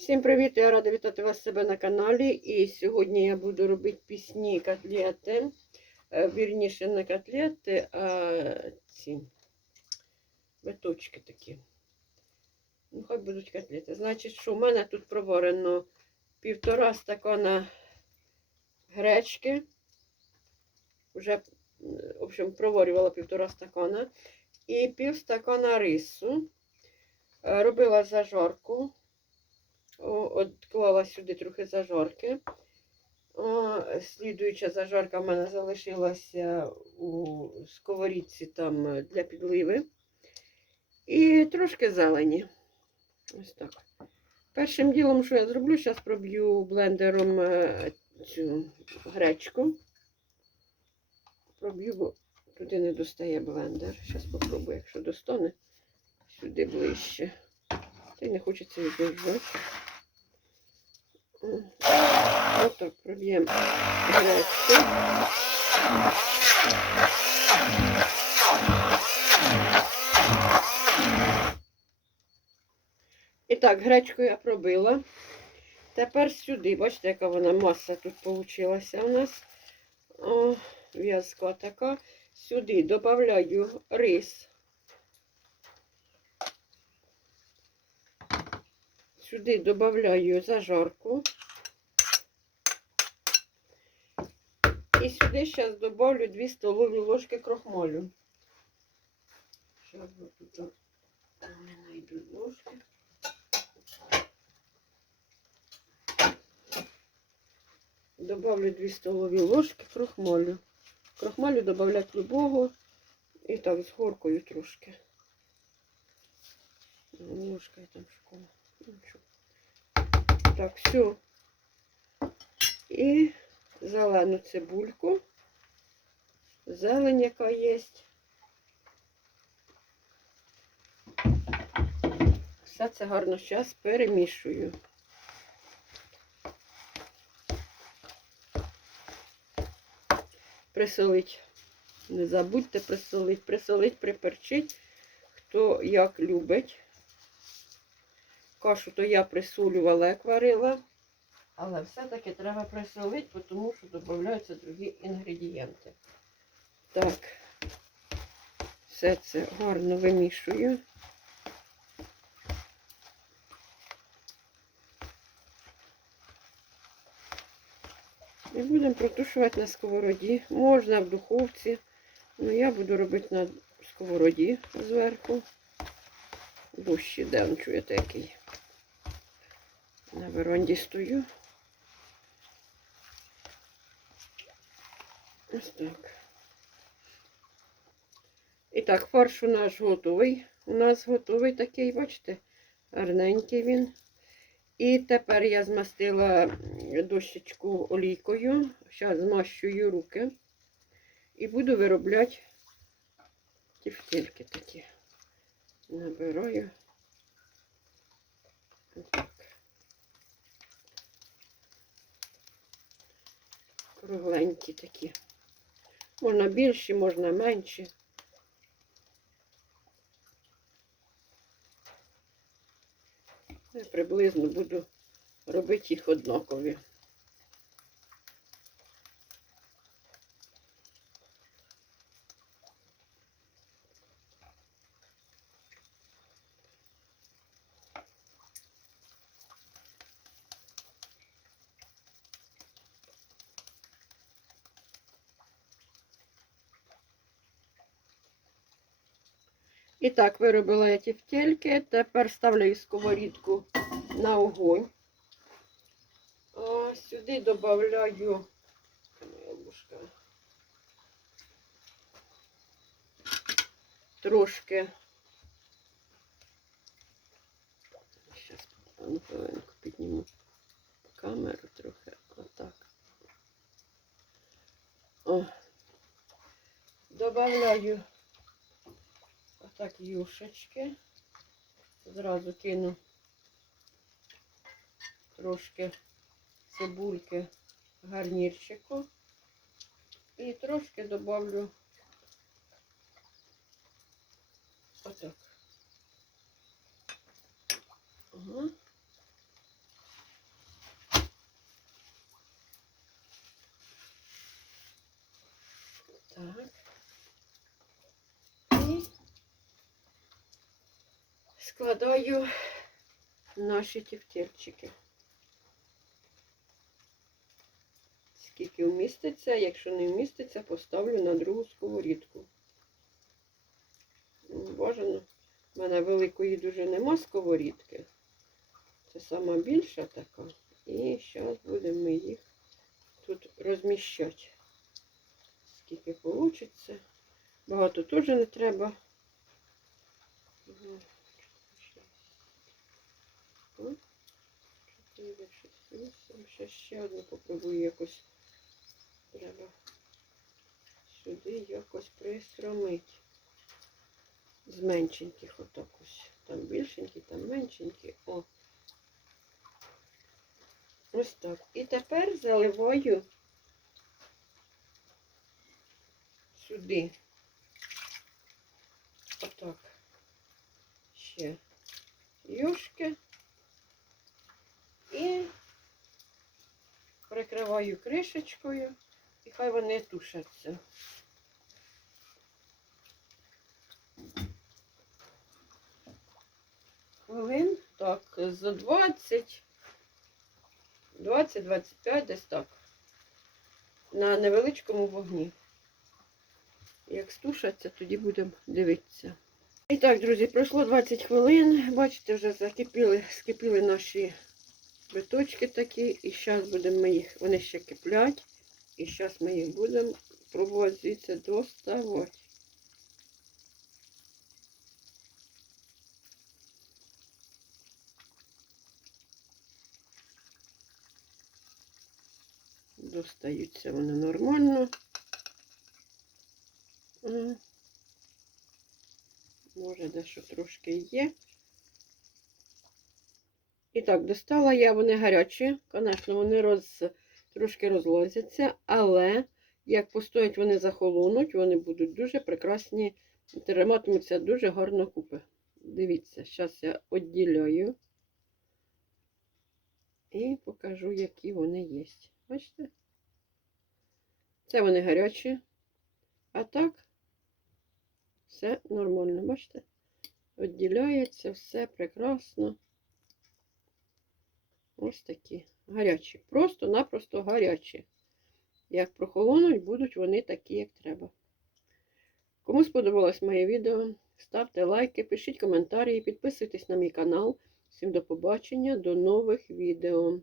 Всім привіт! Я рада вітати вас себе на каналі. І сьогодні я буду робити пісні котлети. Е, Вірніше не котлети, а ці биточки такі. Ну, хай будуть котлети. Значить, що в мене тут проварено півтора стакана гречки. Вже, в общем, проварювала півтора стакана. І пів стакана рису. Е, Робила зажарку. От сюди трохи зажарки. О, слідуюча зажарка в мене залишилася у сковорідці там е, для підливи. І трошки зелені. Ось так. Першим ділом, що я зроблю, зараз проб'ю блендером е, цю гречку. Проб'ю, бо туди не достає блендер. Зараз попробую, якщо достане, сюди ближче. Та й не хочеться від'їжджати. Отак проб'ємо гречку. І так, гречку я пробила. Тепер сюди, бачите, яка вона маса тут вийшла у нас. В'язка така. Сюди додаю рис. Сюди додаю зажарку. І сюди зараз добавлю 2 столові ложки крохмалю. Зараз тут не знайду ложки. Добавлю 2 столові ложки крохмалю. Крохмалю додавлять любого. І так, з горкою трошки. Ложка там школа. Так, все. І зелену цибульку. Зелень, яка є. Все це гарно зараз перемішую. Присолить. Не забудьте присолить, присолить, приперчить, хто як любить. Кашу то я присолювала, як варила. Але все-таки треба присолити, тому що додаються другі інгредієнти. Так, все це гарно вимішую. І будемо протушувати на сковороді. Можна в духовці, але я буду робити на сковороді зверху. Дощ іде, он чуєте який. На веранді стою. Ось так. І так, фарш у нас готовий. У нас готовий такий, бачите, гарненький він. І тепер я змастила дощечку олійкою. Зараз змащую руки. І буду виробляти тівтельки такі. Набираю. Кругленькі такі. Можна більші, можна менші. Я приблизно буду робити їх однакові. І так, виробила я тівтельки. Тепер ставлю сковорідку на огонь. А, сюди додаю трошки. Зараз підніму камеру трохи. Отак. О. Добавляю отак юшечки. Зразу кину трошки цибульки гарнірчику і трошки добавлю отак. Ага. Складаю наші тефтельчики. Скільки вміститься, якщо не вміститься, поставлю на другу сковорідку. Бажано. У мене великої дуже нема сковорідки. Це сама більша така. І зараз будемо їх тут розміщати. Скільки вийде. Багато теж не треба. 4, 6, 8. Ще ще одну попробую якось. Треба сюди якось пристромити. З меншеньких отак ось. Там більшенькі, там меншенькі. О. Ось так. І тепер заливаю сюди. Отак. Ще юшки. І прикриваю кришечкою, і хай вони тушаться. Хвилин, так, за 20, 20-25 десь так. На невеличкому вогні. Як стушаться, тоді будемо дивитися. І так, друзі, пройшло 20 хвилин. Бачите, вже закипіли, скипіли наші биточки такі. І зараз будемо їх, вони ще киплять. І зараз ми їх будемо пробувати звідси доставати. Достаються вони нормально. Може, дещо трошки є. І так, достала я, вони гарячі. Звісно, вони роз, трошки розлозяться, але як постоять вони захолонуть, вони будуть дуже прекрасні, триматимуться дуже гарно купи. Дивіться, зараз я відділяю і покажу, які вони є. Бачите? Це вони гарячі. А так, все нормально, бачите? Відділяється, все прекрасно. Ось такі гарячі. Просто-напросто гарячі. Як прохолонуть, будуть вони такі, як треба. Кому сподобалось моє відео, ставте лайки, пишіть коментарі, підписуйтесь на мій канал. Всім до побачення, до нових відео.